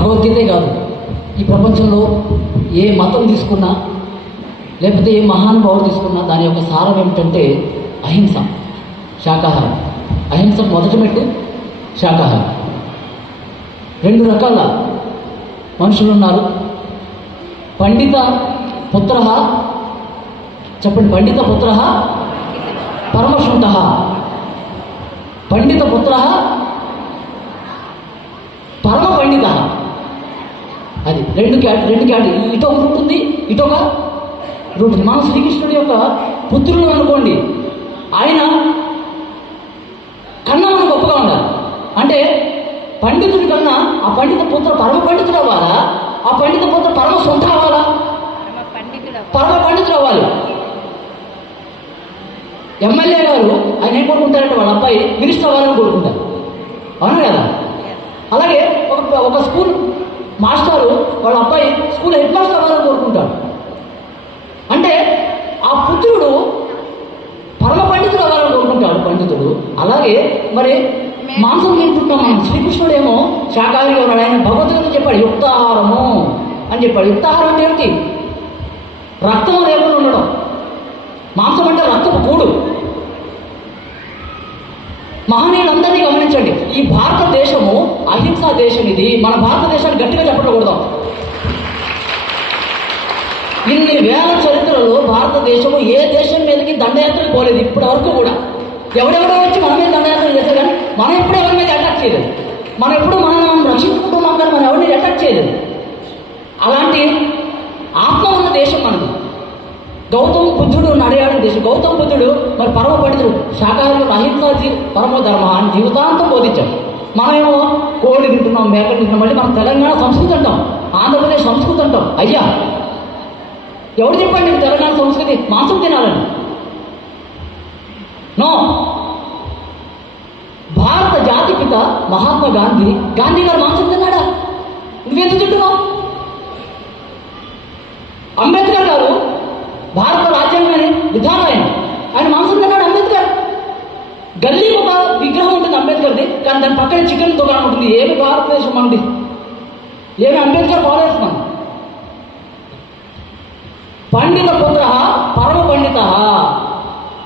భగవద్గీతే కాదు. ఈ ప్రపంచంలో ఏ మతం తీసుకున్నా లేకపోతే ఏ మహానుభావుడు తీసుకున్నా దాని యొక్క సారం ఏమిటంటే అహింస శాకాహారం. అహింస మొదటి మెట్టు శాకాహారం. రెండు రకాల మనుషులు ఉన్నారు. పండిత పుత్ర చెప్పండి పండిత పుత్ర పరమశుంఠ పండిత పుత్ర పరమ పండిత అది రెండు క్యాట్ రెండు క్యాట్ ఇటు ఒక రూట్ ఉంది ఇటు ఒక రూట్ ఉంది మన శ్రీకృష్ణుడి యొక్క పుత్రులు అనుకోండి ఆయన కన్నా మనం గొప్పగా ఉండాలి. అంటే పండితుడి కన్నా ఆ పండిత పుత్ర పరమ పండితుడు అవ్వాలా? ఆ పండిత పుత్ర పరమ సొంత అవ్వాలా? పరమ పండితుడు అవ్వాలి. ఎమ్మెల్యే గారు ఆయన ఏం కోరుకుంటారంటే వాళ్ళ అబ్బాయి మినిస్టర్ అవ్వాలని కోరుకుంటారు. అవునా కదా? అలాగే ఒక ఒక స్కూల్ మాస్టారు వాళ్ళ అబ్బాయి స్కూల్ హెడ్ మాస్టర్ అవ్వాలని కోరుకుంటాడు అంటే ఆ పుత్రుడు పరమ పండితుడు అవ్వాలని కోరుకుంటాడు పండితుడు. అలాగే మరి మాంసం తింటున్నాం మనం? శ్రీకృష్ణుడు ఏమో శాకాహారిగా ఉన్నాడు ఆయన భగవద్గీత చెప్పాడు యుక్తాహారము అని చెప్పాడు. యుక్తాహారం అంటే ఏమిటి? రక్తం లేకుండా ఉండడం. మాంసం అంటే రక్తపు కూడు. మహనీయులందరినీ గమనించండి. ఈ భారతదేశము అహింసా దేశం ఇది. మన భారతదేశాన్ని గట్టిగా చెప్పకూడదాం. ఇన్ని వేల చరిత్రలో భారతదేశము ఏ దేశం మీదకి దండయాత్రలు పోలేదు ఇప్పటి వరకు కూడా. ఎవరెవరో వచ్చి మన మీద దండయాత్రలు చేశారు కానీ మనం ఎప్పుడు ఎవరి మీద అటాక్ చేయలేదు. మనం ఎప్పుడు మనం మనం రక్షించుకుంటున్నాం కానీ మనం ఎవరిని అటాక్ చేయలేదు. అలాంటి ఆత్మ ఉన్న దేశం మనది. గౌతమ బుద్ధుడు నడయాడని దేశం గౌతమ బుద్ధుడు మరి పరమ పండితుడు శాకాహారి అహింసా పరమ ధర్మ అని జీవితాంతం బోధించాడు. మనమేమో కోడి తింటున్నాం మేకలు తింటున్నాం మళ్ళీ మనం తెలంగాణ సంస్కృతి అంటాం. ఆంధ్రప్రదేశ్ సంస్కృతి అంటాం. అయ్యా! ఎవరు చెప్పండి తెలంగాణ సంస్కృతి? మాంసం తినాలని. నో. భారత జాతి పిత మహాత్మా గాంధీ. గాంధీ గారు మాంసం తిన్నాడా? నువ్వెందుకు తింటున్నావు? అంబేద్కర్ గారు భారత రాజ్యాంగాన్ని విధానం ఆయన ఆయన మాంసం తిన్నాడు అంబేద్కర్ గల్లీకి ఒక విగ్రహం ఉంటుంది అంబేద్కర్ది కానీ దాని పక్కన చికెన్ దుకాణం ఉంటుంది. ఏమి భారతదేశం అండి? ఏమి అంబేద్కర్ ఫాలోవర్స్ మనం పండిత పుత్ర పరమ పండిత.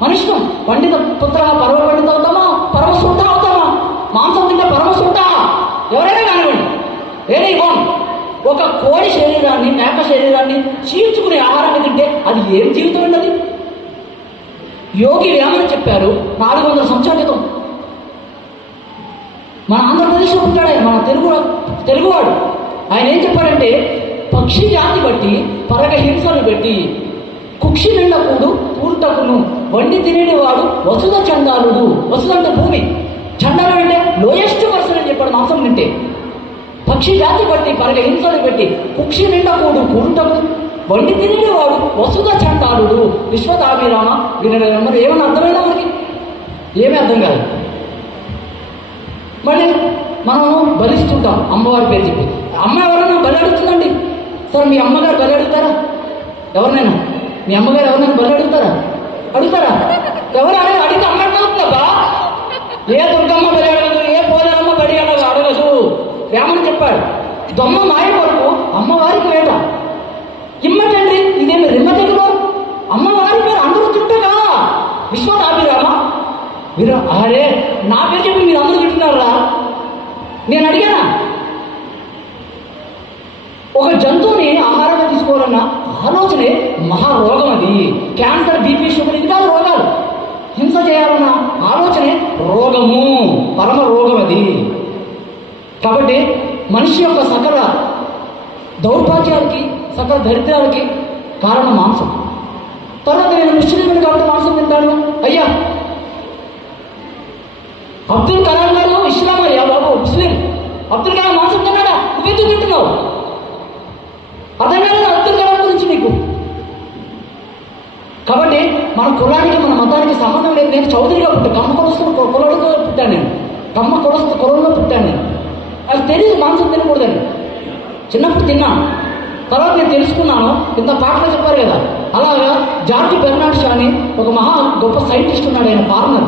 మన పండిత పుత్ర పరమ పండిత అవుతామా? పరమ శుద్ధ అవుతామా? మాంసం తింటే పరమ శుద్ధ ఎవరైనా కానివ్వండి. వేరే ఇవ్వం ఒక కోడి శరీరాన్ని మేక శరీరాన్ని చీల్చుకునే ఆహారాన్ని తింటే అది ఏం జీవితం అండి యోగి వేమన చెప్పారు నాలుగు వందల సంవత్సరాల క్రితం మన ఆంధ్రప్రదేశ్లో పుట్టాడే మన తెలుగు తెలుగువాడు. ఆయన ఏం చెప్పారంటే పక్షి జాతి బట్టి పరగ హింసను పెట్టి కుక్షి నిండా కూడు వండి తినేవాడు వసుధ చండాలుడు. వసుధ అంటే భూమి. చండాలు అంటే లోయెస్ట్ పర్సన్ అని చెప్పాడు మాంసం తింటే. పక్షి జాతి బట్టి పరగ హింసను పెట్టి కుక్షి నిండా కూడు కూరుటకు వండి తినేవాడు వసుధ చండాలుడు. విశ్వదాభిరామ వినడ మరి ఏమన్నా అర్థమైందా మనకి? ఏమీ అర్థం కాదు. మళ్ళీ మనం బలిస్తుంటాం. అమ్మవారి పేరు చెప్పి. అమ్మ ఎవరైనా బలి అడుగుతుందండి సరే మీ అమ్మగారు బలి అడుగుతారా ఎవరినైనా? మీ అమ్మగారు ఎవరినైనా బలి అడుగుతారా? అడుగుతారా ఎవరు అడగ అడిగితే అమ్మ అడుగుతుందబ్బా ఏ దుర్గమ్మ బలి అడగదు ఏ పోలేరమ్మ బలి అడగదు అడగదు. రామని చెప్పాడు దొమ్మ మాయ కొరకు అమ్మవారికి వేట. ఇమ్మటండి ఇదేమి రిమ్మ తెలుగు అమ్మవారి పేరు అందరూ తింటగా విశ్వతాభిరామ వీరు అరే నా పేరు చెప్పి మీరు అందరూ తింటున్నారా నేను అడిగానా ఒక జంతువుని ఆహారంగా తీసుకోవాలన్న ఆలోచనే మహారోగం అది క్యాన్సర్ బీపీ షుగర్ ఇది కాదు రోగాలు హింస చేయాలన్న ఆలోచనే రోగము పరమ రోగం అది. కాబట్టి మనిషి యొక్క సకల దౌర్భాగ్యాలకి సకల దరిద్రాలకి కారణం మాంసం. తర్వాత నేను ముస్లింలు కాబట్టి మాంసం తింటాను. అయ్యా! అబ్దుల్ కలాం గారు ఇస్లాం అయ్యా బాబు ముస్లిం. అబ్దుల్ కలాం మాంసం తిన్నాడా నువ్వెందుకు తింటున్నావు అర్థం కాలేదు అబ్దుల్ కలాం గురించి నీకు కాబట్టి మన కులానికి మన మతానికి సంబంధం లేదు. నేను చౌదరిగా పుట్టాను. కమ్మ కొలస్తు కులడుగా పుట్టాను నేను. కమ్మ కొలస్తు కులంలో పుట్టాను నేను. అది తెలియదు మాంసం తినకూడదని. చిన్నప్పుడు తిన్నాను తర్వాత నేను తెలుసుకున్నాను. ఇంత పాటలో చెప్పారు కదా. అలాగా జార్జ్ బెర్నాడ్ షా అని ఒక మహా గొప్ప సైంటిస్ట్ ఉన్నాడు. ఆయన ఫార్మర్.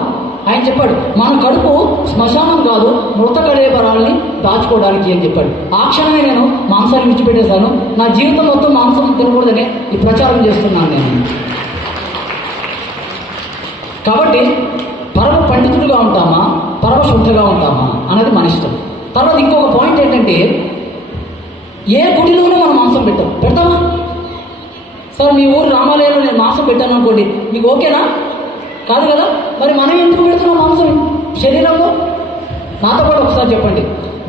ఆయన చెప్పాడు మన కడుపు శ్మశానం కాదు మృత కళేబరాలని దాచుకోవడానికి అని చెప్పాడు. ఆ క్షణమే నేను మాంసాన్ని విడిచిపెట్టేశాను. నా జీవితం మొత్తం మాంసం తినకూడదని ఈ ప్రచారం చేస్తున్నాను నేను. కాబట్టి పరమ పండితుడుగా ఉంటామా? పరమ శుద్ధగా ఉంటామా? అన్నది మన ఇష్టం. తర్వాత ఇంకొక పాయింట్ ఏంటంటే ఏ గుడిలోనూ మనం మాంసం పెట్టాం. పెడతామా? సార్ మీ ఊరు రామాలయంలో నేను మాంసం పెట్టాను అనుకోండి మీకు ఓకేనా? కాదు కదా? మరి మనం ఎందుకు పెడుతున్నాం మాంసం? శరీరంలో? నాతో పాటు ఒకసారి చెప్పండి.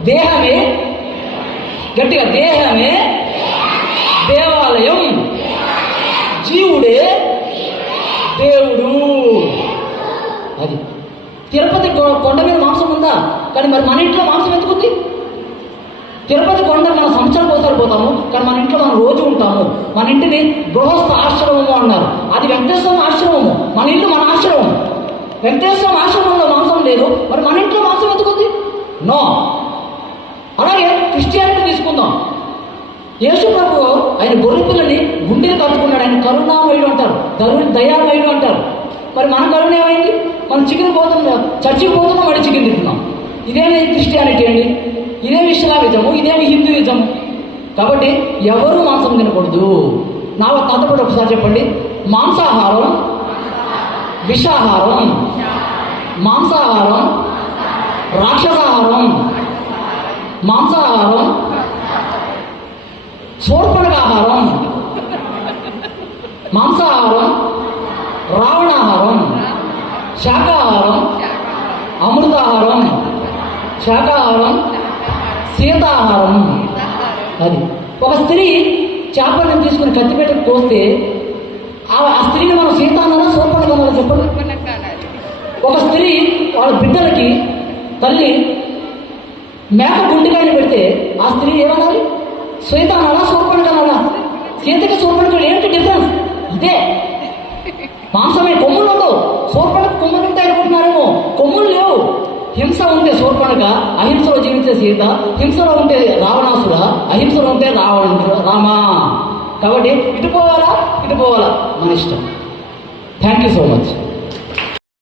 దేహమే గట్టిగా దేహమే దేవాలయం. జీవుడే దేవుడు. తిరుపతి కొ- కొండ మీద మాంసం ఉందా? కానీ మరి మన ఇంట్లో మాంసం ఎందుకుంది? తిరుపతి కొండ మన సంవత్సరం ఒకసారి పోతాము కానీ మన ఇంట్లో మనం రోజు ఉంటాము. మన ఇంటిని గృహస్థ ఆశ్రమము అన్నారు. అది వెంకటేశ్వరం ఆశ్రమము. మన ఇల్లు మన ఆశ్రమం. వెంకటేశ్వరం ఆశ్రమంలో మాంసం లేదు. మరి మన ఇంట్లో మాంసం ఎందుకుంది? నో. అలాగే క్రిస్టియానిటీ తీసుకుందాం. యేసు ప్రభు ఆయన గొర్రె పిల్లని గుండెలు కట్టుకున్నాడు. ఆయన కరుణామయుడు అంటారు. దరు దయామయుడు అంటారు. మరి మన కరుణ ఏమైంది? మనం చికెన్ పోతున్నాం చర్చికి పోతున్నాం మళ్ళీ చికెన్ తింటున్నాం. ఇదేమి క్రిస్టియానిటీ అండి. ఇదేమి ఇస్లామిజము ఇదేమి హిందూయిజం. కాబట్టి ఎవరు మాంసం తినకూడదు? నా తాతపడి ఒకసారి చెప్పండి. మాంసాహారం విషాహారం మాంసాహారం రాక్షసాహారం మాంసాహారం శూర్పణకాహారం మాంసాహారం శాకాహారం అమృతాహారం శాకాహారం సీతాహారం అది. ఒక స్త్రీ చేపలను తీసుకుని కత్తిపేటకు కోస్తే ఆ స్త్రీని మనం సీత అన్నారా శూర్పణక చెప్పండి. ఒక స్త్రీ వాళ్ళ బిడ్డలకి తల్లి మేక గుండెకాయలు పెడితే ఆ స్త్రీ ఏమనాలి? శ్వేత అనాలా సూర్పణక అనాలా? సీతకి సూర్పణకు ఏంటి డిఫరెన్స్ ఇదే. మాంసమే కొమ్ములు ఉండవు. సూర్పణకు కొమ్ములు ఉంటాయి అనుకుంటున్నారేమో కొమ్ములు లేవు. హింస ఉంటే శూర్పణక అహింసలో జీవించే సీత హింసలో ఉంటే రావణాసుర అహింసలో ఉంటే రావణ రామా. కాబట్టి ఇటు పోవాలా ఇటు పోవాలా? మన ఇష్టం. Thank you so much